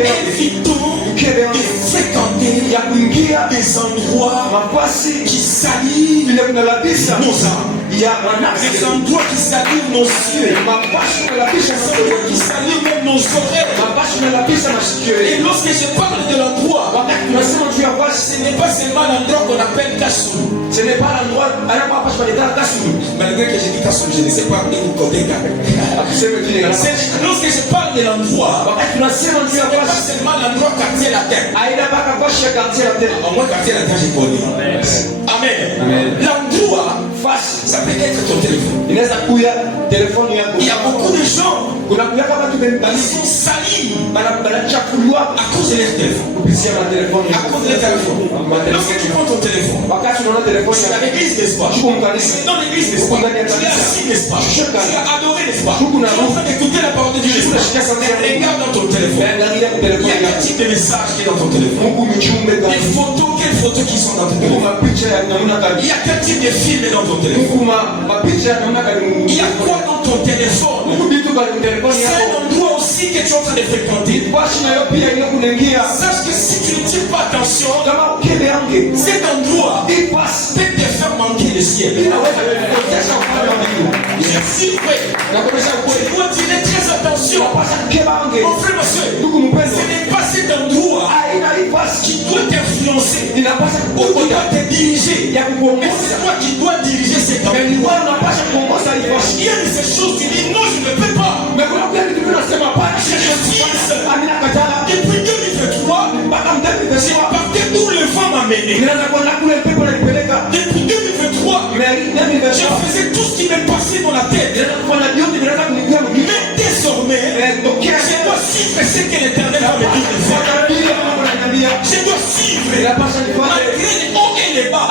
évitons de fréquenter des endroits qui salissent nos âmes. Des endroits qui salissent nos yeux. Des endroits qui salissent même nos oreilles. Et lorsque je parle de l'endroit, ce n'est pas seulement l'endroit qu'on appelle Kassoulou. Ce n'est pas l'endroit. Malgré que j'ai dit Kassoulou, je ne sais pas où vous connaissez. Lorsque je parle de l'endroit, ce n'est pas seulement l'endroit quartier latin. Au moins quartier latin, j'ai connu. Amen. L'endroit, ça peut être ton téléphone. Il y a beaucoup de gens qui sont salis à cause de leur téléphone. À cause de leur téléphone. Lorsque tu prends ton téléphone, c'est à l'église, n'est-ce pas? C'est dans l'église, n'est-ce pas? Tu es assis, n'est-ce pas? Tu as adoré, n'est-ce pas? Tu es en train d'écouter la parole de Dieu. Regarde dans ton téléphone. Il y a quel type de message qui est dans ton téléphone? Des photos, quelles photos qui sont dans ton téléphone? Il y a quel type de film dans ton téléphone? Il y a quoi dans ton téléphone? C'est un endroit aussi que tu es en train de fréquenter. Sache que si tu ne tires pas attention, cet endroit peut te faire manquer le ciel. Je suis prêt. Tu dois tirer très attention. Mon frère, ma soeur, ce n'est pas cet endroit qui doit t'influencer ou qui doit te diriger. Mais c'est toi qui dois diriger cet endroit. Il y a de ces choses, tu dis non, je ne peux pas. Je refuse. Depuis 2023, j'ai parti où le vent m'a mené. Depuis 2023, je faisais tout ce qui m'est passé dans la tête. Mais désormais, je dois suivre ce que l'Éternel va me dire de faire. Je dois suivre malgré les hauts et les bas,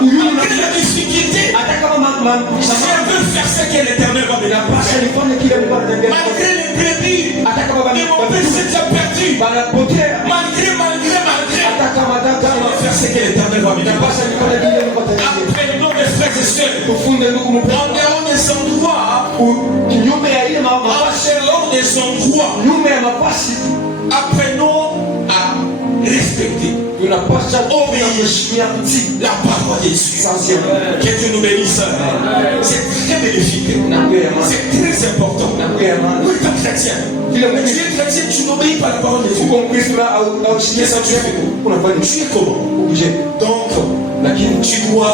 malgré la difficulté. Je veux faire ce que l'Éternel va me dire. Malgré les brebis de mon père, c'est déjà perdu. Malgré, je vais faire ce que l'Éternel va me dire. Apprenons mes frères et sœurs, en dehors des endroits, apprenons à respecter, obéir la parole de Dieu. Que Dieu nous bénisse. C'est très bénéfique. C'est très important. Oui, t'es chrétien. Tu es chrétien, tu n'obéis pas la parole de Dieu. Tu es comment? Donc, tu dois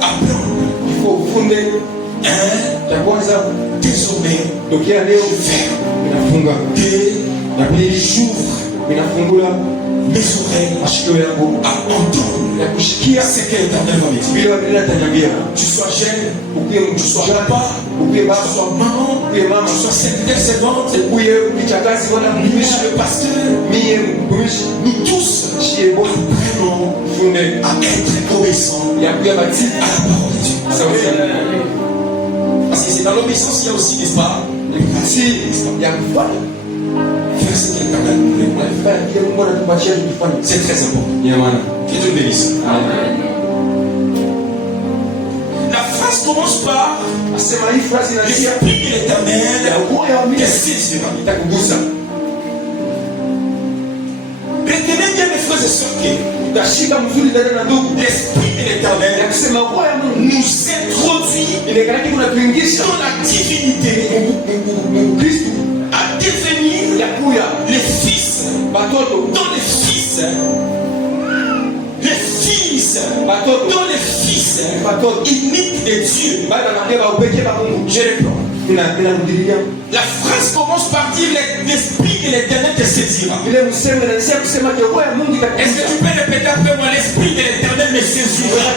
apprendre. Il faut fonder. Désormais, j'ouvre mes oreilles à entendre ce que l'Éternel va me dire. Tu sois jeune, tu sois papa, tu sois maman, tu sois secrétaire servante, monsieur le pasteur, nous tous apprenons à être obéissants à la parole de Dieu. Parce que c'est dans l'obéissance qu'il y a aussi, n'est-ce pas? Faire ce que l'Éternel voulait. C'est très important. Que Dieu bénisse. La phrase commence par l'Esprit de l'Éternel te saisira. Retenez bien mes frères et sœurs que l'Esprit de l'Éternel nous introduit dans la divinité à devenir les fils, dans les fils, dans les fils uniques de Dieu. Je reprends. La phrase commence par dire l'Esprit de l'Éternel te saisira. Est-ce que tu peux répéter après moi? L'Esprit de l'Éternel me saisira.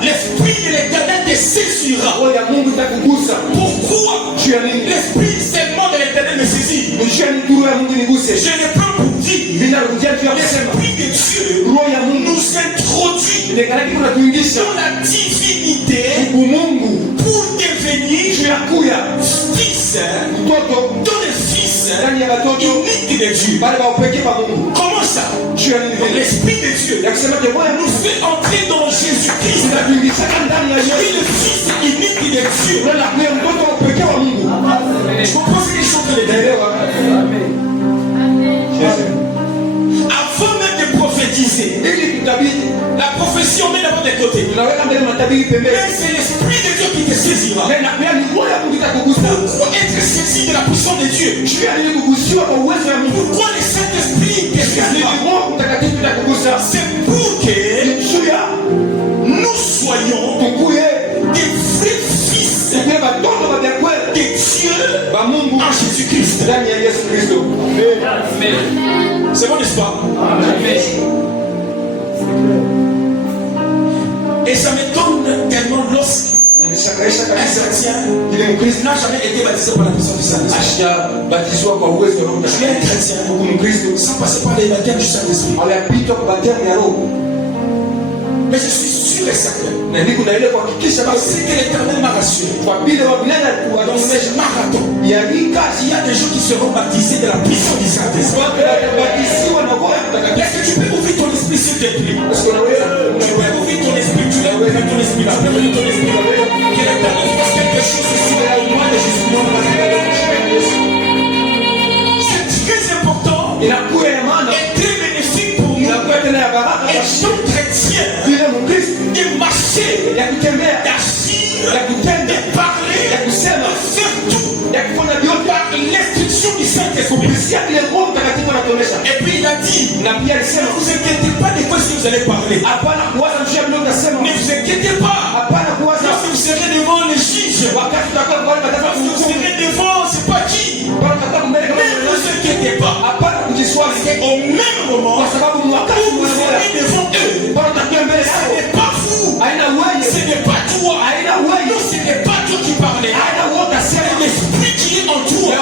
L'Esprit de l'Éternel te saisira. Pourquoi? L'Esprit seulement de l'Éternel me saisit. Je ne peux pour dire l'Esprit de Dieu nous introduit dans la divinité pour devenir fils, dans les fils uniques de Dieu. Comment ça? L'Esprit de Dieu nous fait entrer dans Jésus-Christ, le Fils unique de Dieu. Je comprends ce que je suis en train train de dire? Avant même de prophétiser, la prophétie on met d'abord de côté. Mais c'est l'Esprit de Dieu qui te saisira. Pour être saisi de la puissance de Dieu. Pourquoi le Saint-Esprit te saisira? C'est pour que nous soyons des vrais fils de Dieu en Jésus-Christ. C'est bon, n'est-ce pas? Et ça m'étonne tellement lorsqu'un chrétien n'a jamais été baptisé par la puissance du Saint-Esprit. Je suis un chrétien sans passer par les baptêmes du Saint-Esprit. Mais je suis sûr et certain. C'est que l'Éternel m'a rassuré. Dans ce marathon, il y a des gens qui seront baptisés de la puissance du Saint-Esprit. Est-ce que tu peux ouvrir ton esprit s'il te plaît? Tu peux ouvrir ton esprit. Tu peux ouvrir ton esprit. Que l'Éternel fasse quelque chose ici au mois de Jésus. C'est très important et très bénéfique pour nous. Et donc chrétien de marcher, d'agir, de parler, de faire tout par l'instruction du Saint-Esprit. Et puis il a dit, ne vous inquiétez pas de quoi si vous allez parler. Ne vous inquiétez pas. Lorsque vous serez devant les juges, vous serez devant, c'est pas qui. Ne vous inquiétez pas. C'est au même moment où vous serez devant eux. Ce n'est pas vous. Ce n'est pas toi. Non, ce n'est pas toi qui parlais. C'est l'Esprit qui est en toi.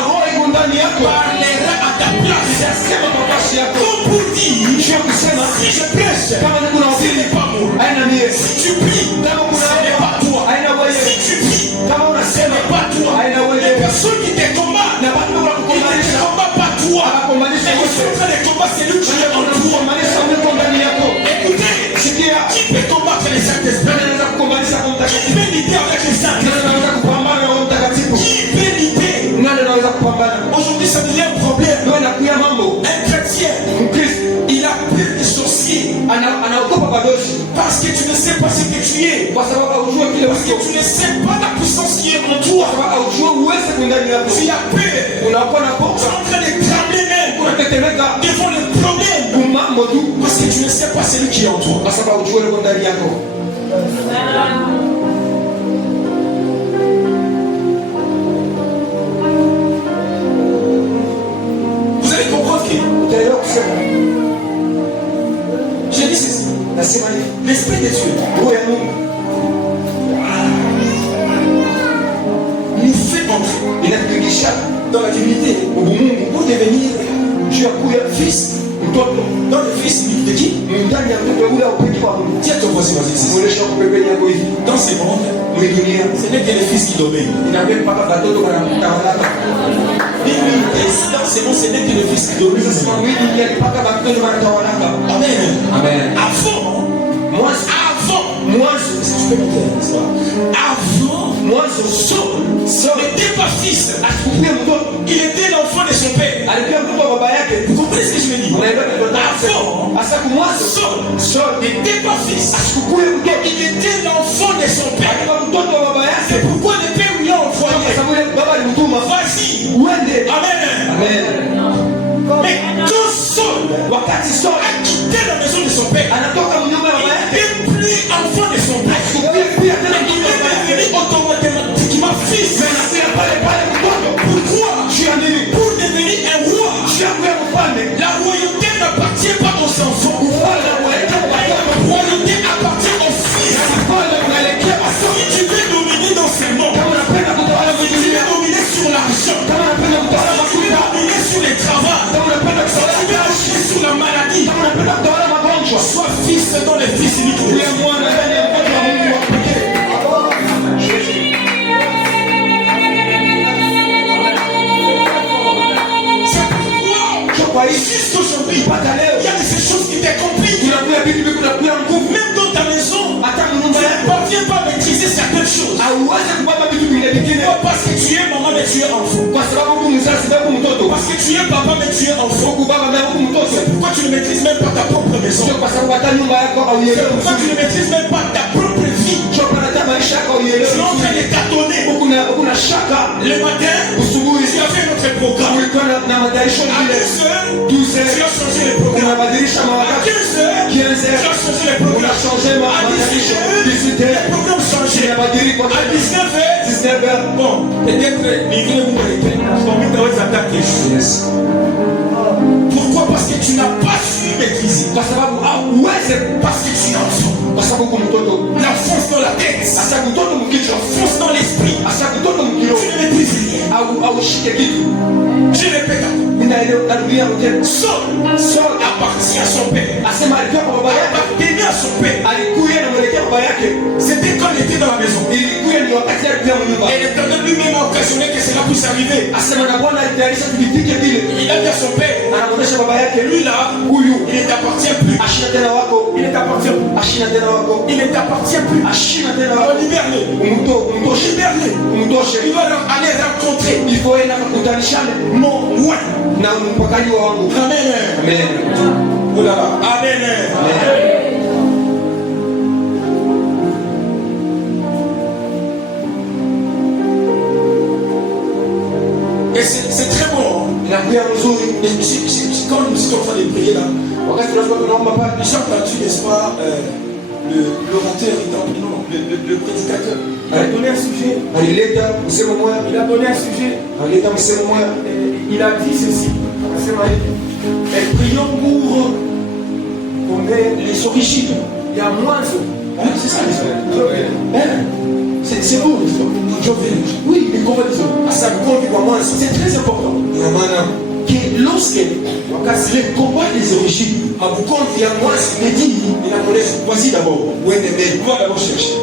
Parlera à ta place. Comme pour dire, si je prêche, ce n'est pas moi. Si tu pries, ce n'est pas toi. Si tu pries, ce n'est pas toi. Les personnes qui te combattent, ils ne te combattent pas toi. Mais ils sont en train de combattre celui qui est en toi. Écoutez, qui peut combattre les Saint-Esprit? Qui peut lutter avec les Saint-Esprit? Qui peut lutter? Aujourd'hui, ça devient un problème. Un chrétien, il a peur des sorciers. Parce que tu ne sais pas ce que tu es. Parce que tu ne sais pas la puissance qui est en toi. Tu as peur. Tu es en train de trembler même devant le problème. Parce que tu ne sais pas celui qui est en toi. Vous allez comprendre que j'ai dit ceci. L'Esprit de Dieu nous fait entrer dans la divinité pour devenir fils. Dans le fils de qui? Tiens ton voisin, vas-y. Dans ce monde, ce n'est que les fils qui dominent. Dans ce monde, ce n'est que les fils qui dominent. Amen. Avant, Saul n'était pas fils. Il était l'enfant de son père. Vous comprenez ce que je veux dire? Avant, Saul n'était pas fils. Il était l'enfant de son père. C'est pourquoi le père lui a envoyé. Vas-y. Amen. Mais quand Saul a quitté la maison de son père, il n'était plus enfant de son père. Il est devenu automatiquement fils. Pourquoi? Pour devenir un roi. La royauté n'appartient pas aux enfants. La royauté appartient aux fils. Si tu veux dominer dans ce monde, si tu veux dominer sur l'argent, si tu veux dominer sur les travaux, si tu veux dominer sur la maladie, sois fils dans les fils uniques. Jusqu'aujourd'hui, il y a de ces choses qui t'ont compris. Même dans ta maison, tu ne parviens pas à maîtriser certaines choses. Pas parce que tu es maman, mais tu es enfant. Parce que tu es papa, mais tu es enfant. C'est pourquoi tu ne maîtrises même pas ta propre maison. C'est pourquoi tu ne maîtrises même pas ta propre vie. Tu es en train de tâtonner. Le matin, tu as fait notre programme. À 12h, tu as changé le programme. À 15h, tu as changé le programme. À 18h, le programme changé. À 19h, bon, peut-être pourquoi? Parce que tu n'as pas su maîtriser. Parce que tu es enfant. La force dans la tête. La force dans l'esprit. Tu ne maîtrises rien. Je répète encore. Saul appartient à son père. Appartenait à son père. C'était quand il était dans la maison. Et l'Éternel lui-même a occasionné que cela puisse arriver. Il a dit à son père, lui là, il ne t'appartient plus. Il ne t'appartient plus. Il ne t'appartient plus. Libère-le. Il doit aller rencontrer mon roi. Amen. Oh là là. Amen. Et c'est très bon. Quand nous sommes en train de prier là, j'ai entendu, n'est-ce pas, l'orateur, le prédicateur. Il a donné un sujet. Il a donné un sujet. Il a dit ceci. Prions pour les origines. Il y a moins. C'est ça l'histoire. C'est bon l'histoire. Oui, mais comment disons? C'est très important. Que lorsque le combat des origines, voici d'abord. Va d'abord chercher.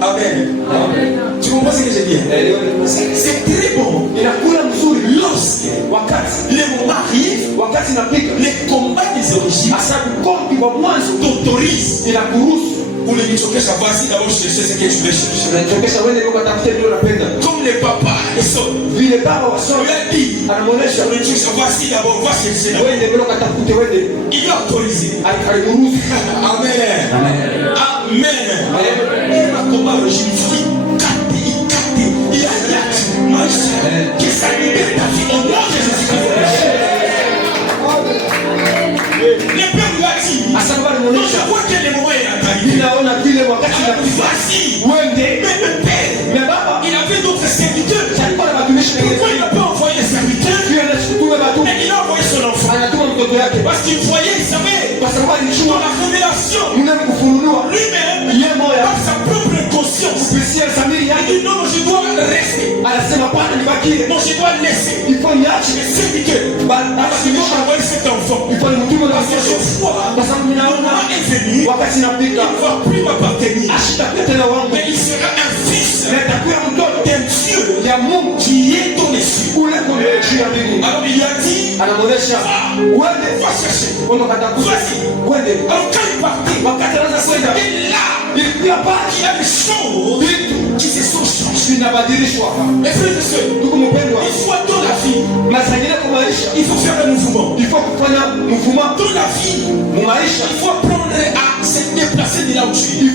Amen. Tu comprends ce que je dis? C'est très bon. Lorsque les moments arrivent, les combats des origines t'autorisent ou les nichokesha, vas-y d'abord chercher ce que tu veux chercher. Comme les papas et soeurs. Il a dit, voici d'abord, va chercher d'abord. Il a autorisé. Amen. Il a combat l'origine. Il a dit, que ça libère ta vie au nom de Jésus-Christ. Le Père lui a dit, non, je vois que le moment est arrivé. Vas-y. Mais le Père, il avait d'autres serviteurs. Pourquoi il n'a pas envoyé un serviteur? Mais il a envoyé son enfant. Parce qu'il voyait, il savait. Dans la révélation, lui-même, par sa propre conscience, il dit non, je dois rester. Non, je dois laisser mes serviteurs. Parce que moi, j'ai envoyé cet enfant. Parce que je vois, le moment est venu, il ne va plus m'appartenir. Mais il sera un fils d'un Dieu qui est dans les cieux. Alors il a dit, va chercher. Vas-y. Alors quand il partait, c'était là qu'il y a des choses qui se sont changées. Mais frères et sœurs, il faut dans la vie, il faut faire un mouvement. Dans la vie, il faut apprendre à se déplacer de là où tu es.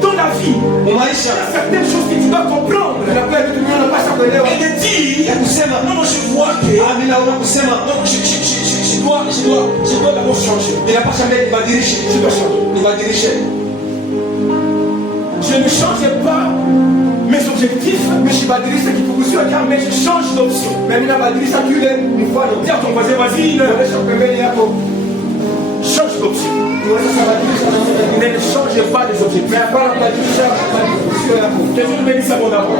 Dans la vie, il y a certaines choses que tu dois comprendre. Et de dire, non, je vois que non, je dois d'abord changer. Je dois changer. Je ne change pas mes objectifs, mais je change d'option. Dis à ton voisin, vas-y, change d'option. Ne change pas des objectifs. Que Dieu nous bénisse abondamment.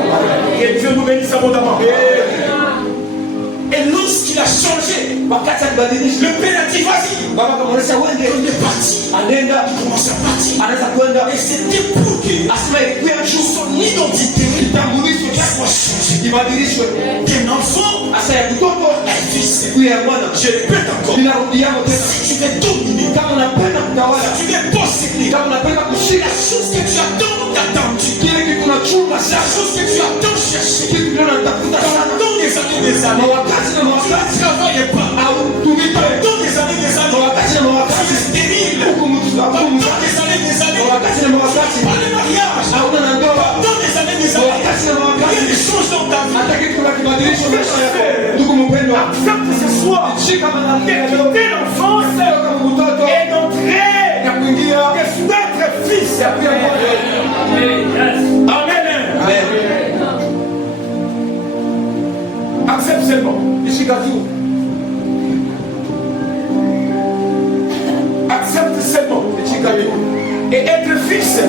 Que Dieu nous bénisse abondamment. Et lorsqu'il a changé, le père a dit, vas-y. On est parti. Il commence à partir. Et c'était pour que son identité soit changée. Qu'un enfant, un fils. Je répète encore. Si tu veux dominer, si tu veux posséder, la chose que tu as tant attendu, La chose que tu as tant cherché dans des années, tu ne travailles pas. Dans des années, tu es stérile. Dans des années, pas de mariage. Dans des années, rien ne change dans ta vie. Accepte ce soir de quitter l'enfance et d'entrer, de être fils. Amen. Accepte seulement. Accepte seulement. Et être fils,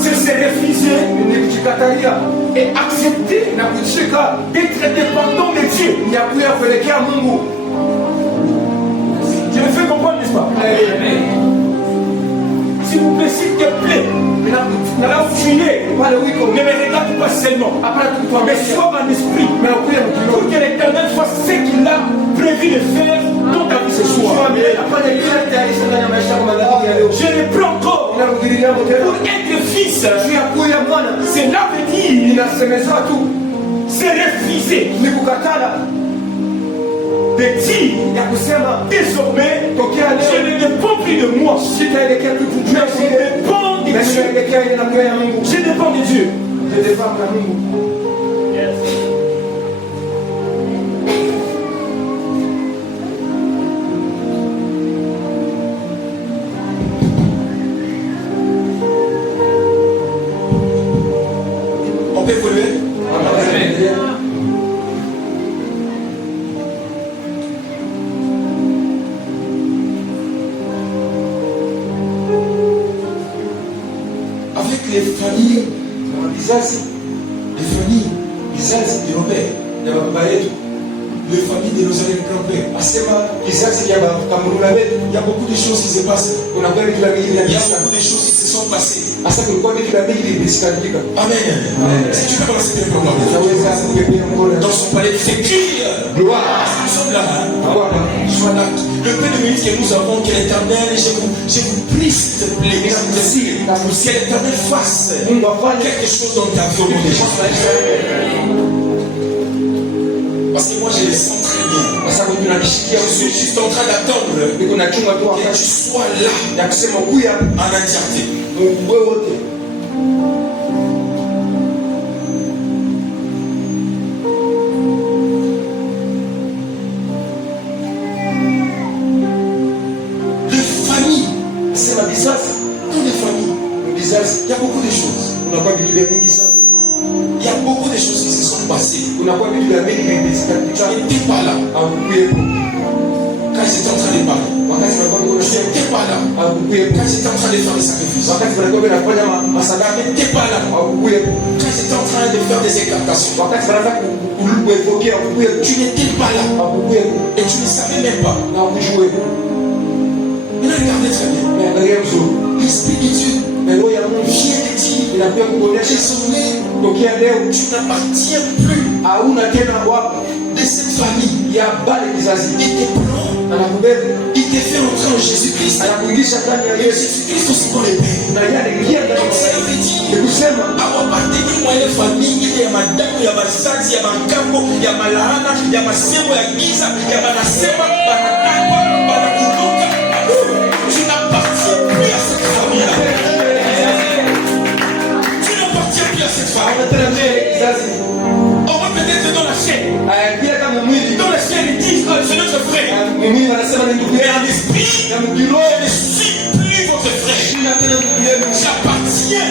c'est se refuser et accepter d'être dépendant de Dieu. Je me fais comprendre, n'est-ce pas? S'il vous plaît, s'il te plaît, là où tu es, ne me regarde pas seulement, mais sois en esprit, pour que l'Éternel fasse ce qu'il a prévu de faire dans ta vie ce soir. Je le prends encore. Pour être fils, c'est l'avenir. C'est refuser. De dire, désormais, je ne dépends plus de moi. Je dépends de Dieu. Je dépends de Dieu. On peut évoluer. Les familles, de nos pères, les familles de nos arrière-grands-pères. Il y a beaucoup de choses qui se passent. Il y a beaucoup de choses qui se sont passées. Amen. Si tu peux lancer tes programmes dans son palais, c'est crie. Gloire. Nous sommes là. Le peu de minutes que nous avons, que l'Éternel, je vous prie, s'il te plaît, que l'Éternel fasse quelque chose dans ta vie. Parce que moi je le sens très bien. Je suis juste en train d'attendre que tu sois là en entièreté. Dans les familles, il y a beaucoup de choses. Il y a beaucoup de choses qui se sont passées. Tu n'étais pas là. Quand j'étais en train de parler. Tu n'étais pas là. Quand j'étais en train de faire des sacrifices. Tu n'étais pas là. Quand j'étais en train de faire des écartations. Tu n'étais pas là. Et tu ne savais même pas. Mais regardez très bien. L'Esprit de Dieu vient de dire désormais, tu n'appartiens plus de cette famille. Il te fait entrer en Jésus-Christ. Jésus-Christ aussi pour les pères. Donc ça veut dire appartenir moi les familles, il y a madame, il y a masanzi, il y a makambo, il y a malahana, il y a masemo, il y a giza, il y a manasema, banatapa, banakuloka. Tu n'appartiens plus à cette famille-là. Tu n'appartiens plus à cette famille. On va peut-être dans la chair. Dans la chair, ils disent c'est notre frère. Mais en esprit, je ne suis plus votre frère. J'appartiens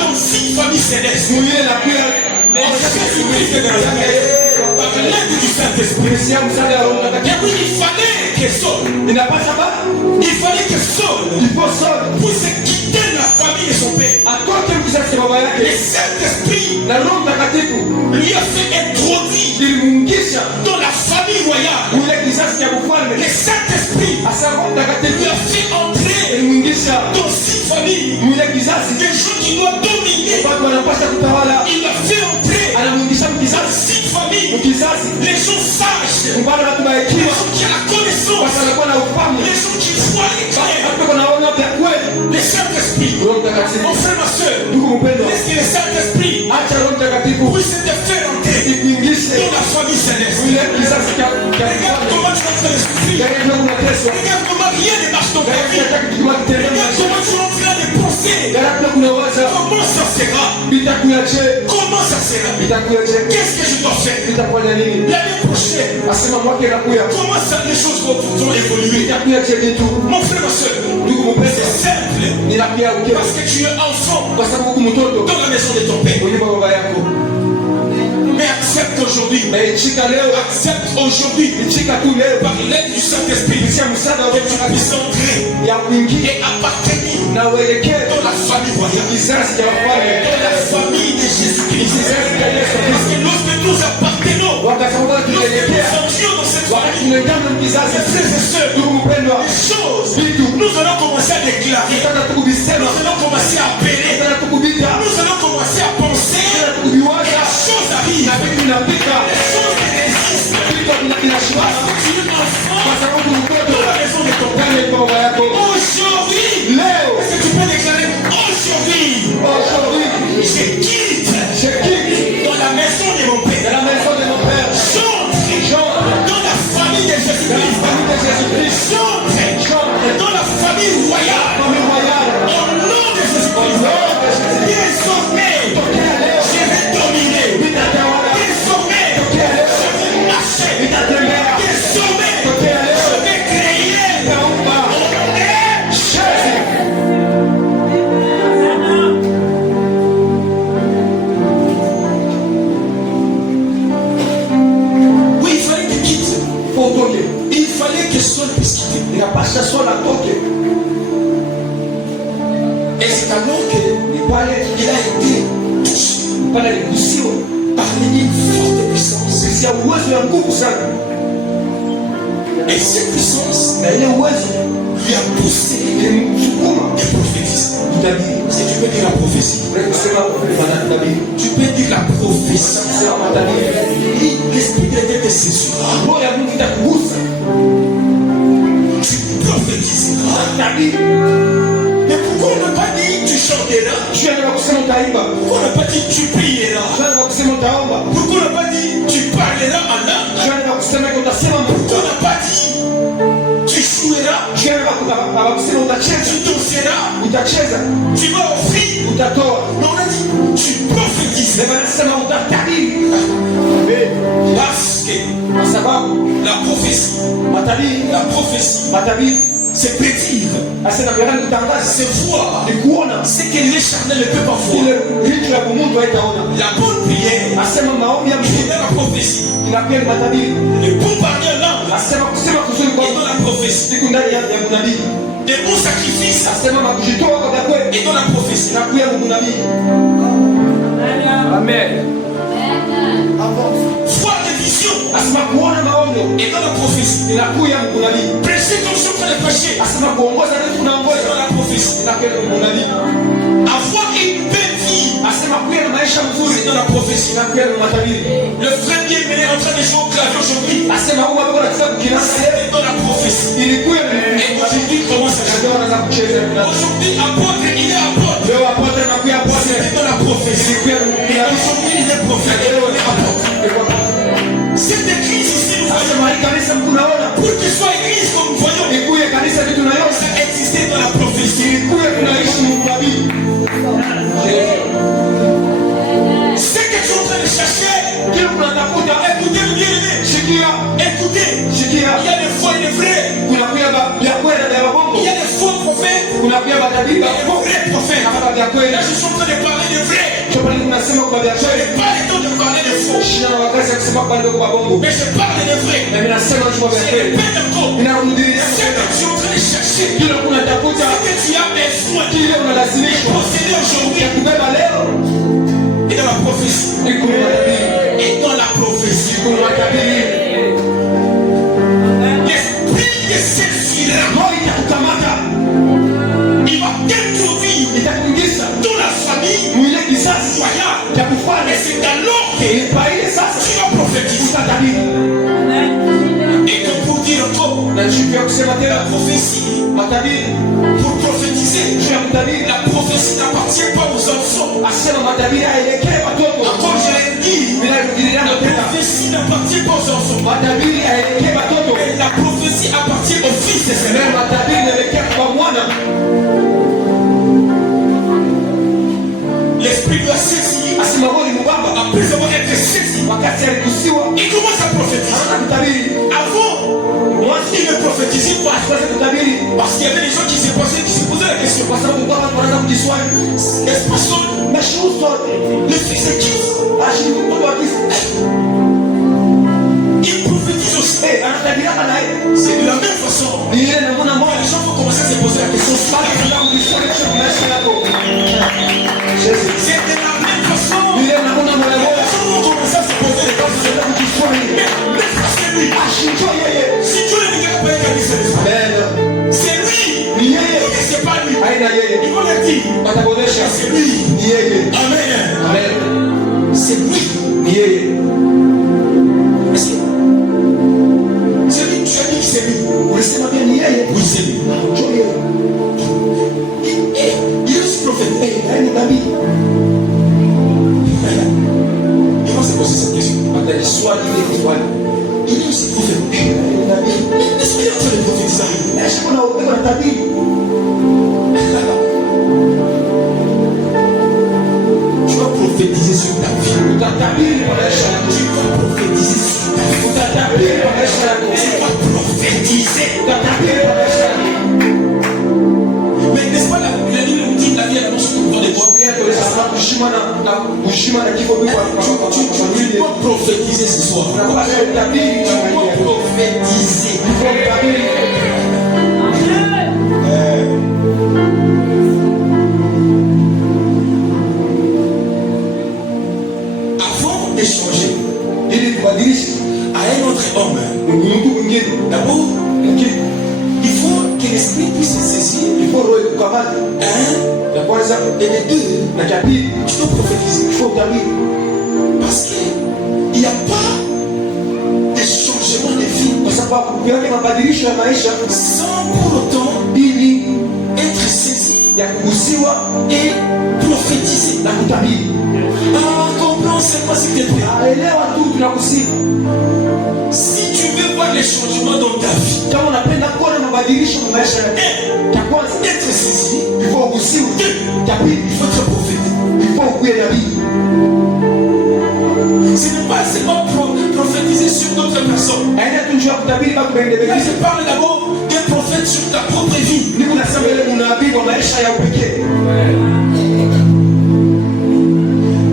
dans une famille céleste. En Jésus-Christ de Nazareth, par l'aide du Saint-Esprit. Et oui, il fallait que Saul, puisse quitter la famille de son père. Le Saint-Esprit lui a fait introduire dans la famille royale. Le Saint-Esprit lui a fait entrer dans une famille des gens qui doivent dominer. Il a fait entrer dans une famille les gens sages, les gens qui ont la connaissance, les gens qui voient les clairs, les Saint-Esprit. Mon frère, ma soeur, laisse que le Saint-Esprit puisse te faire entrer dans la famille céleste. Regarde comment tu es en train de souffrir. Regarde comment rien ne marche dans ta vie. Regarde comment tu es en train de penser. Comment ça sera? Comment ça sera? Qu'est-ce que je dois faire? L'année prochaine, comment ça les choses vont évoluer? Mon frère, ma soeur, c'est simple. Parce que tu es enfant dans la maison de ton père. Mais accepte aujourd'hui, accepte aujourd'hui par l'aide du Saint-Esprit que tu puisses entrer et appartenir dans la famille royale, dans la famille de Jésus-Christ. Parce que lorsque nous appartenons, lorsque nous entrions dans cette famille, frères et sœurs, les choses, nous allons commencer à déclarer, nous allons commencer à appeler, nous allons commencer à penser, et la chose arrive. Les choses résistent. Parce que tu es enfant dans la maison de ton père. Aujourd'hui, est-ce que tu peux déclarer aujourd'hui, je quitte dans la maison de mon père. J'entre dans la famille de Jésus-Christ. J'entre dans la famille royale. Au nom de Jésus-Christ. Désormais, je vais dominer. Désormais, je vais marcher. Désormais, je vais créer. Oui, il fallait qu'il quitte. Il fallait que Saul puisse quitter. Et c'est alors qu'il a été touché par une forte puissance. Et cette puissance lui a poussé et prophétisé. Si tu peux dire la prophétie, tu peux dire la prophétie. L'Esprit de Dieu te saisira. Tu prophétiseras. Mais pourquoi on n'a pas dit tu chanteras? Pourquoi on n'a pas dit tu prieras? Pourquoi on n'a pas dit tu parleras en langue? Pourquoi on n'a pas dit tu joueras? Tu danseras? Tu vas offrir? Mais on a dit tu prophétises. Parce que la prophétie, c'est prédire, c'est voir ce que l'éternel ne peut pas voir. La bonne prière, c'est la prophétie. Le bon parler en langue, c'est dans la prophétie. Les bons sacrifices, et dans la prophétie. Amen. Foi de vision, et dans la prophétie. Prêcher comme je suis en train de prêcher, dans la prophétie. Avoir une belle vie, c'est dans la prophétie. Le frère bien-aimé est en train de jouer au clavier aujourd'hui, c'est dans la prophétie. Et aujourd'hui, comment ça change? Aujourd'hui, apôtre, il est apôtre. C'est dans la prophétie. Aujourd'hui, il est prophète. Cette église ici, nous voyons. Pour qu'il soit église comme nous voyons, ça existait dans la prophétie. Ce que tu es en train de chercher, écoutez le bien-aimé. Écoutez, il y a des faux et des vrais. Il y a des faux prophètes et des vrais prophètes. Là, je suis en train de parler des vrais. Je n'ai pas le temps de parler des faux. Mais je parle des vrais. Je répète encore. Ce que tu es en train de chercher, ce que tu as besoin de posséder aujourd'hui, et dans la prophétie. Et dans la prophétie. L'esprit de celui-là, il va t'introduire dans la famille royale. Et c'est alors que tu vas prophétiser. la prophétie, pour prophétiser, la prophétie n'appartient pas aux enfants. Encore je l'ai dit, la prophétie n'appartient pas aux enfants. Mais la prophétie appartient aux fils de Seigneur. L'esprit doit saisir. Après avoir été saisi, il commence à prophétiser. Avant, il ne prophétisait pas. Parce qu'il y avait des gens qui se posaient la question. N'est-ce pas ça? Le fils de qui? Il prophétise aussi. C'est de la même façon. Les gens vont commencer à se poser la question. C'est de la même façon. Les gens vont commencer à se poser les questions. Mais c'est lui. Si Dieu ne regarde pas, c'est lui. C'est pas lui. Il va le dire. C'est lui. Amen. C'est lui. C'est lui. Tu as dit que c'est lui. Oui, c'est lui. Il est aussi prophète. Il va se poser cette question. Il est aussi prophète. Est-ce qu'il est en train de prophétiser? Tu vas prophétiser sur ta vie. Tu vas prophétiser sur ta vie. Tu vas prophétiser. Mais n'est-ce pas la Bible nous dit que la vie est l'annonce tout le temps des bois? Tu dois prophétiser ce soir. Tu dois prophétiser. Avant d'échanger à un autre homme, d'abord, il faut que l'esprit puisse se saisir. Et les deux, tu dois prophétiser. Parce qu'il n'y a pas de changement de vie sans pour autant être saisi et prophétiser. Comprends seulement s'il te plaît. Si tu veux voir les changements dans ta vie, être saisi, il faut être prophète. Ce n'est pas seulement prophétiser sur d'autres personnes. Là, je parle d'abord d'un prophète sur ta propre vie.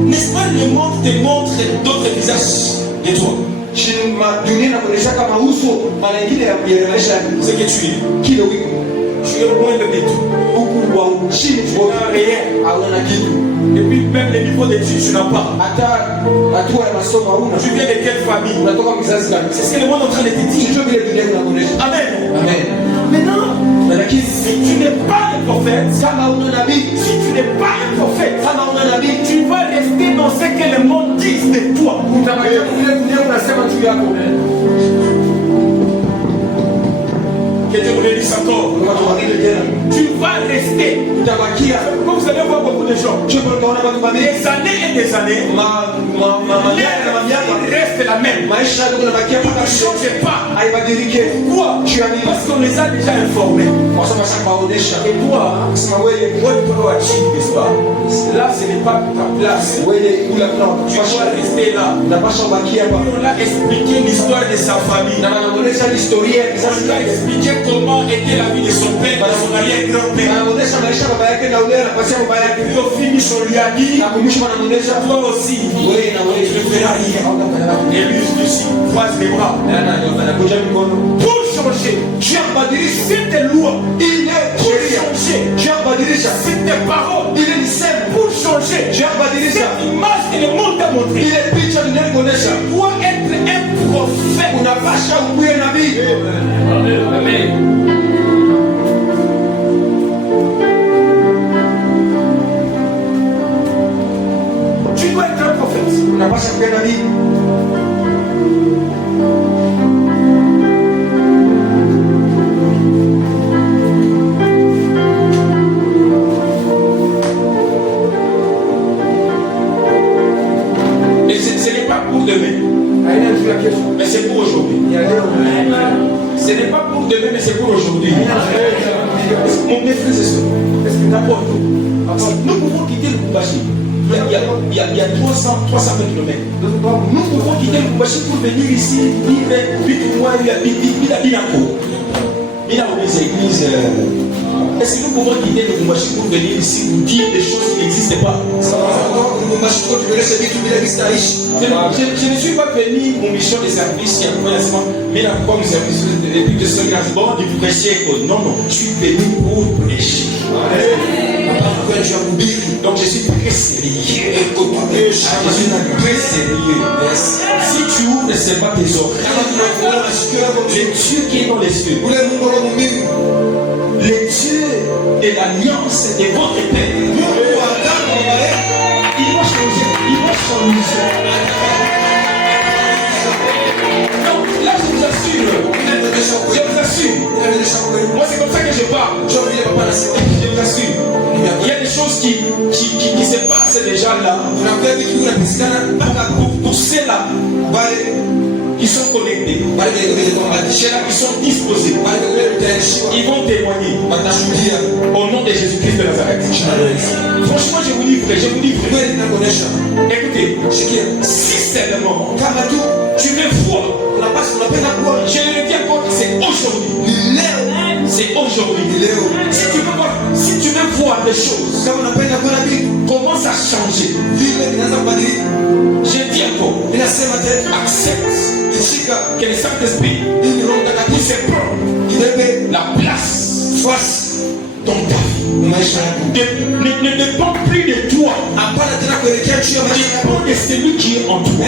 N'est-ce pas le monde te montre d'autres visages de toi? Ce que tu es. Tu es loin de tout. Tu n'as rien. Et puis même les niveaux d'études, tu n'as pas. Tu viens de quelle famille? C'est ce que le monde est en train de te dire. Amen. Maintenant, si tu n'es pas un prophète, si tu n'es pas un prophète, tu vas rester dans ce que le monde dit de toi. Que Dieu vous bénisse encore. Tu vas rester. Comme vous allez voir beaucoup de gens, des années et des années, reste la même. Ne change pas. Pourquoi? Parce qu'on les a déjà informés. Et toi, là, ce n'est pas ta place. Tu dois rester là. On a expliqué l'histoire de sa famille. On a expliqué comment était la vie de son père, de son arrière-grand-père. Et puis au finish, on lui a dit, toi aussi, tu ne feras rien. Et lui aussi, croise les bras. Pour changer, c'est tes lois. Pour changer, c'est tes paroles. Pour changer, cette image que le monde t'a montré. Tu dois être un prophète. Amen. Tu dois être un prophète. Nous pouvons quitter le Lubumbashi. Il y a 320 km. Nous pouvons quitter le Lubumbashi pour venir ici, vivre 8 mois, il a Binako. Il a des églises. Est-ce que nous pouvons quitter le Lubumbashi pour venir ici pour dire des choses qui n'existent pas? Je ne suis pas venu pour mission de service, mais la comme service de ce bon de prêcher. Non, je suis venu pour prêcher. Donc je suis très sérieux. Je suis très sérieux. Si tu ouvres seulement tes oreilles, le Dieu qui est dans les cieux, le Dieu de l'alliance de votre Père, il va changer. Donc là je vous assure. Moi c'est comme ça que je parle. Je vous assure. Il y a des choses qui se passent déjà là. Pour ceux-là qui sont connectés, ceux-là qui sont disposés, ils vont témoigner au nom de Jésus-Christ de Nazareth. Franchement, je vous dis vrai. Écoutez, si seulement tu veux voir, je le dis encore, c'est aujourd'hui. Si tu veux voir les choses, commence à changer. Je dis encore, accepte que le Saint-Esprit puisse prendre la place dans ta vie. Ne dépend plus de toi, dépend de celui qui est en toi.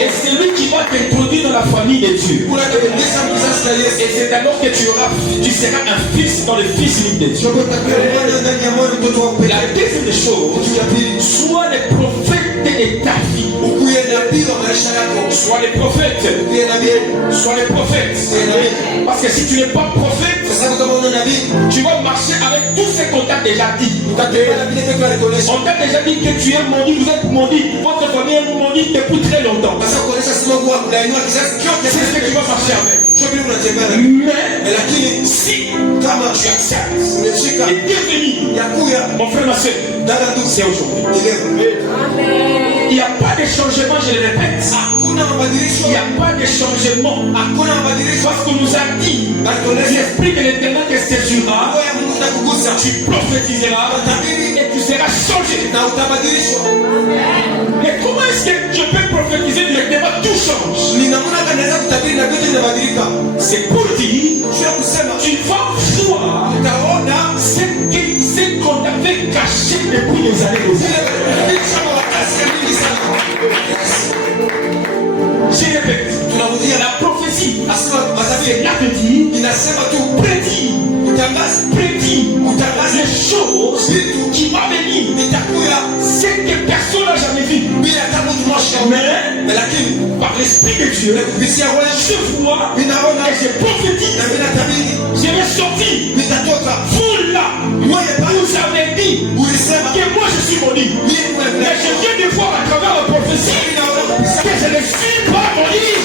Et celui qui va t'introduire dans la famille de Dieu. Et c'est alors que tu seras un fils dans le fils unique de Dieu. La deuxième des choses, sois le prophète de ta vie. Sois les prophètes. Parce que si tu n'es pas prophète, tu vas marcher avec tout ce qu'on t'a déjà dit. On t'a déjà dit que tu es maudit, vous êtes maudit, votre famille est maudite depuis très longtemps. C'est ce que tu vas marcher avec. Mais si tu acceptes et devenir mon frère, ma soeur, c'est aujourd'hui. Il n'y a pas de changement, je le répète. Il n'y a pas de changement. Parce qu'on nous a dit, l'Esprit de l'Éternel te saisira, tu prophétiseras et tu seras changé. Mais comment est-ce que je peux prophétiser directement? Tout change. C'est pour dire, tu vas voir ce qu'on avait caché depuis des années. Je répète, la prophétie, c'est là que dit, prédit les choses qui vont venir, ce que personne n'a jamais vu. Mais par l'Esprit de Dieu, je vois et je prophétise. Je vais sortir. Vous là, vous avez dit que moi je suis maudit. Mais je viens de voir à travers la prophétie que je ne suis pas maudit.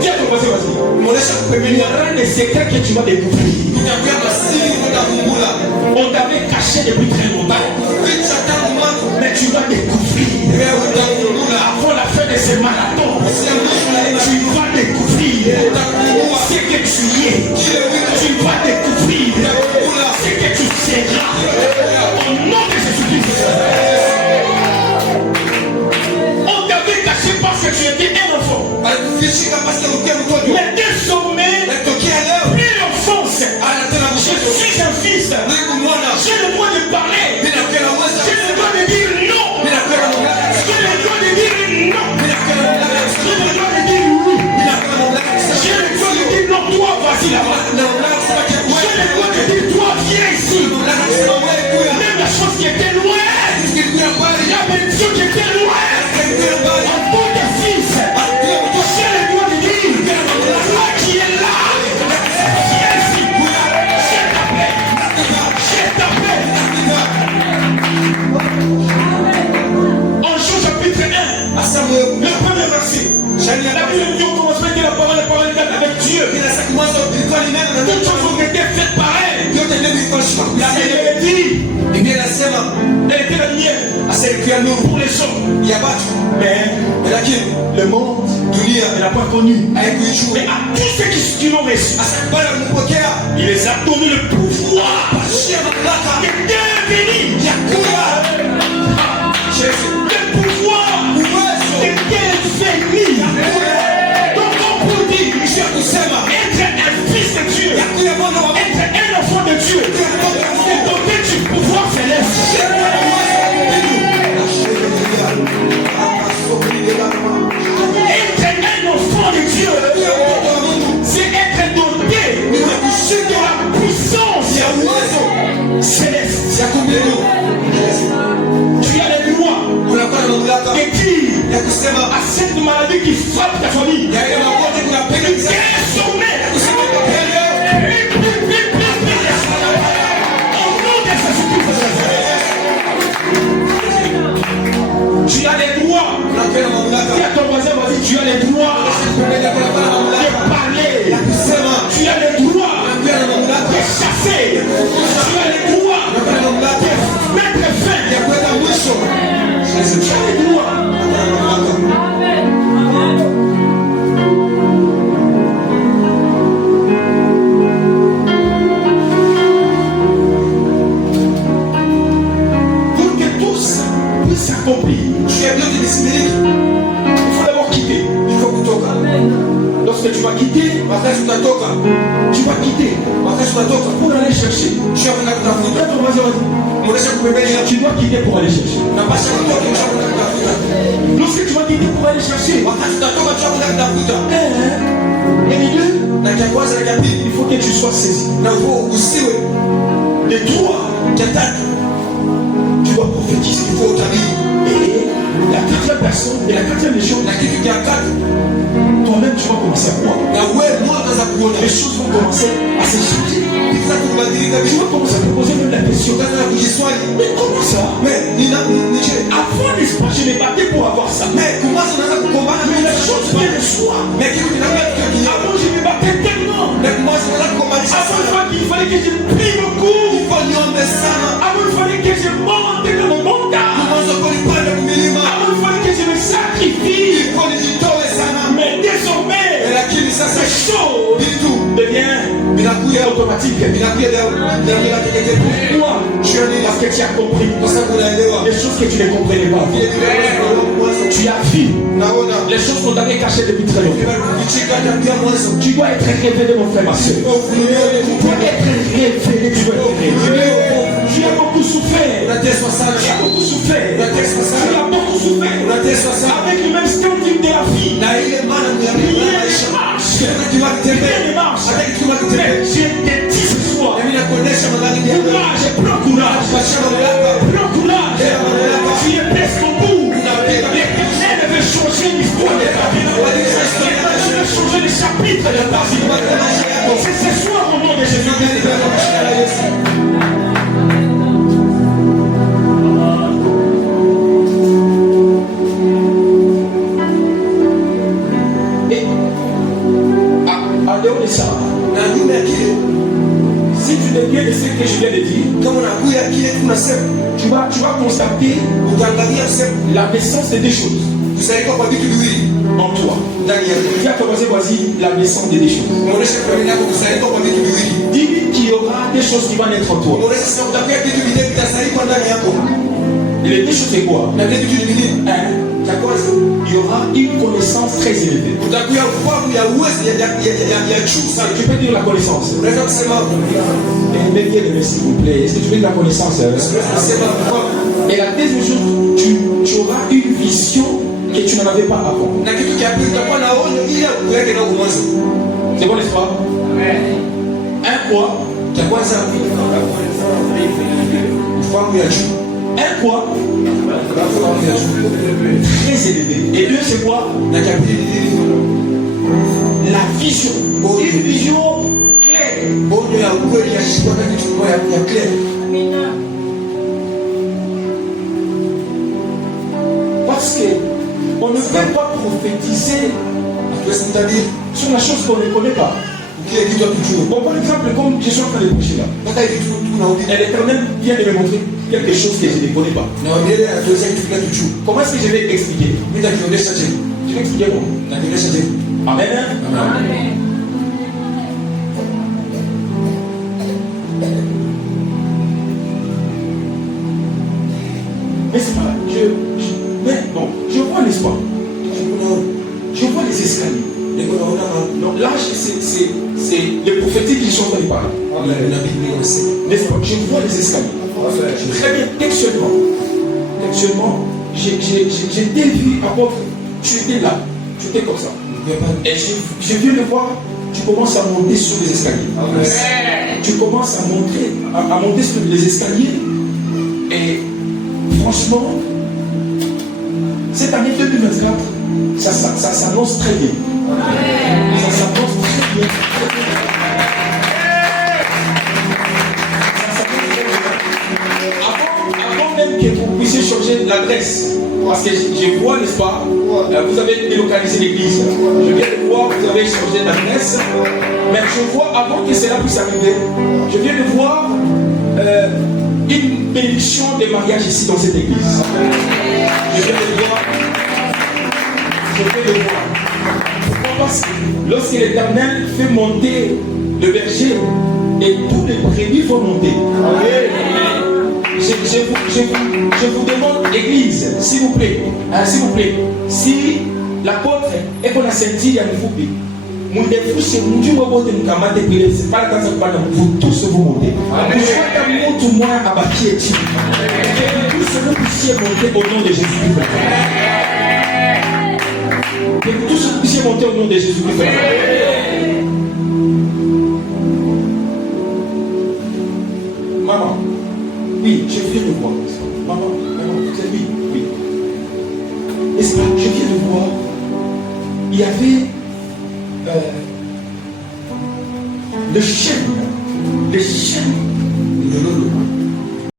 Tiens, vas-y. Il y aura des secrets que tu vas découvrir. On t'avait caché depuis très longtemps. Mais tu vas découvrir. Avant la fin de ce marathon, tu vas découvrir ce que tu es. Tu vas découvrir ce que tu seras. Au nom de Jésus-Christ. On t'avait caché parce que tu étais un enfant. Mais désormais, plus l'enfance. Je suis un fils. J'ai le droit de parler La Bible dit, elle était la lumière pour les hommes. Mais le monde elle n'a pas connu. Mais à tous ceux qui l'ont reçu, il les a donné le pouvoir de devenir. Le pouvoir de devenir. Donc on peut dire, être un fils de Dieu, être un enfant de Dieu, c'est doté du pouvoir céleste. Être un enfant de Dieu, c'est être doté de la puissance céleste. Tu as les droits et dire à cette maladie qui frappe ta famille, désormais, tu as les droits. Dis à ton voisin, vas-y, tu as les droits de parler. Tu as les droits de chasser. Tu as les droits de mettre fin. Tu as les droits. Pour que tous puissent s'accomplir, il faut d'abord quitter. Lorsque tu vas quitter, tu vas quitter pour aller chercher. Tu dois quitter pour aller chercher. Lorsque tu vas quitter pour aller chercher, il faut que tu sois saisi. Les droits, tu dois prophétiser. Et la quatrième personne et la quatrième des choses, toi-même tu vas commencer à croire. Les choses vont commencer à se changer. Tu vas commencer à te poser même la question. Mais comment ça? Avant, n'est-ce pas, je m'ai battu pour avoir ça. Mais la chose vient de soi. Avant, je me battais tellement. Avant, il fallait que je prie beaucoup. Avant, il fallait que je monte dans mon montagne. Avant, il fallait que je me sacrifie. Mais désormais, ces choses deviennent automatiques. Pourquoi? Parce que tu as compris les choses que tu ne comprenais pas. Tu as vu les choses qu'on t'avait cachées depuis très longtemps. Tu dois être révélé, mon frère, ma soeur. Tu dois être révélé, tu dois être révélé. Tu as beaucoup souffert. Tu as beaucoup souffert. Tu as beaucoup souffert. Avec le même standing de la vie. Rien ne marche. Rien ne marche. Mais je te dis ce soir. Courage, prends courage. Prends courage. Tu es presque au bout. L'éternel veut changer l'histoire de ta vie. L'éternel veut changer les chapitres de ta vie. C'est ce soir au nom de Jésus. Ça. Si tu deviens de ce que je viens de dire, tu vas constater la naissance de deux choses en toi. Tu as commencé voici la naissance de deux choses. Dis-lui qu'il y aura des choses qui vont naître en toi. Et les deux choses c'est quoi? Il y aura une connaissance très élevée. Tu peux dire la connaissance. Mais bien aimé, s'il vous plaît. Est-ce que tu veux dire la connaissance? Et la deuxième chose, tu auras une vision que tu n'en avais pas avant. C'est bon, n'est-ce pas? Un quoi? Un quoi? Très élevé. Et deux, c'est quoi? La vision. Une vision claire. Parce qu'on ne peut pas prophétiser sur la chose qu'on ne connaît pas. Bon, par exemple, comme je suis en train de prêcher là, l'Éternel vient de me montrer quelque chose que je ne connais pas. Comment est-ce que je vais expliquer? Je vais expliquer comment? Amen. Amen. Mais c'est pas, mais bon, je vois, n'est-ce pas? Je vois les escaliers. Non, là, c'est les prophéties qui sont en train de parler. N'est-ce pas? Je vois les escaliers. Très bien, textuellement, j'ai vu apôtre, tu étais là, tu étais comme ça. Et je viens de voir, tu commences à monter sur les escaliers. Tu commences à monter sur les escaliers. Et franchement, cette année 2024, ça s'annonce très bien. Ça s'annonce très bien. Avant même que vous puissiez changer l'adresse, parce que je vois, n'est-ce pas, vous avez délocalisé l'église. Je viens de voir, vous avez changé d'adresse. Mais je vois, avant que cela puisse arriver, je viens de voir une bénédiction de mariage ici dans cette église. Je viens de voir. Pourquoi? Parce que lorsque l'Éternel fait monter le berger, et tous les brebis vont monter. Je vous demande, église, s'il vous plaît, si l'apôtre est qu'on a senti à nous, vous tous vous montez. Tout moins abattu et tous vous puissiez monter au nom de Jésus-Christ. Que vous tous puissiez monter au nom de Jésus-Christ. Maman, oui, je viens de voir. Maman, vous avez oui. Est-ce que je viens de voir? Il y avait le chêne,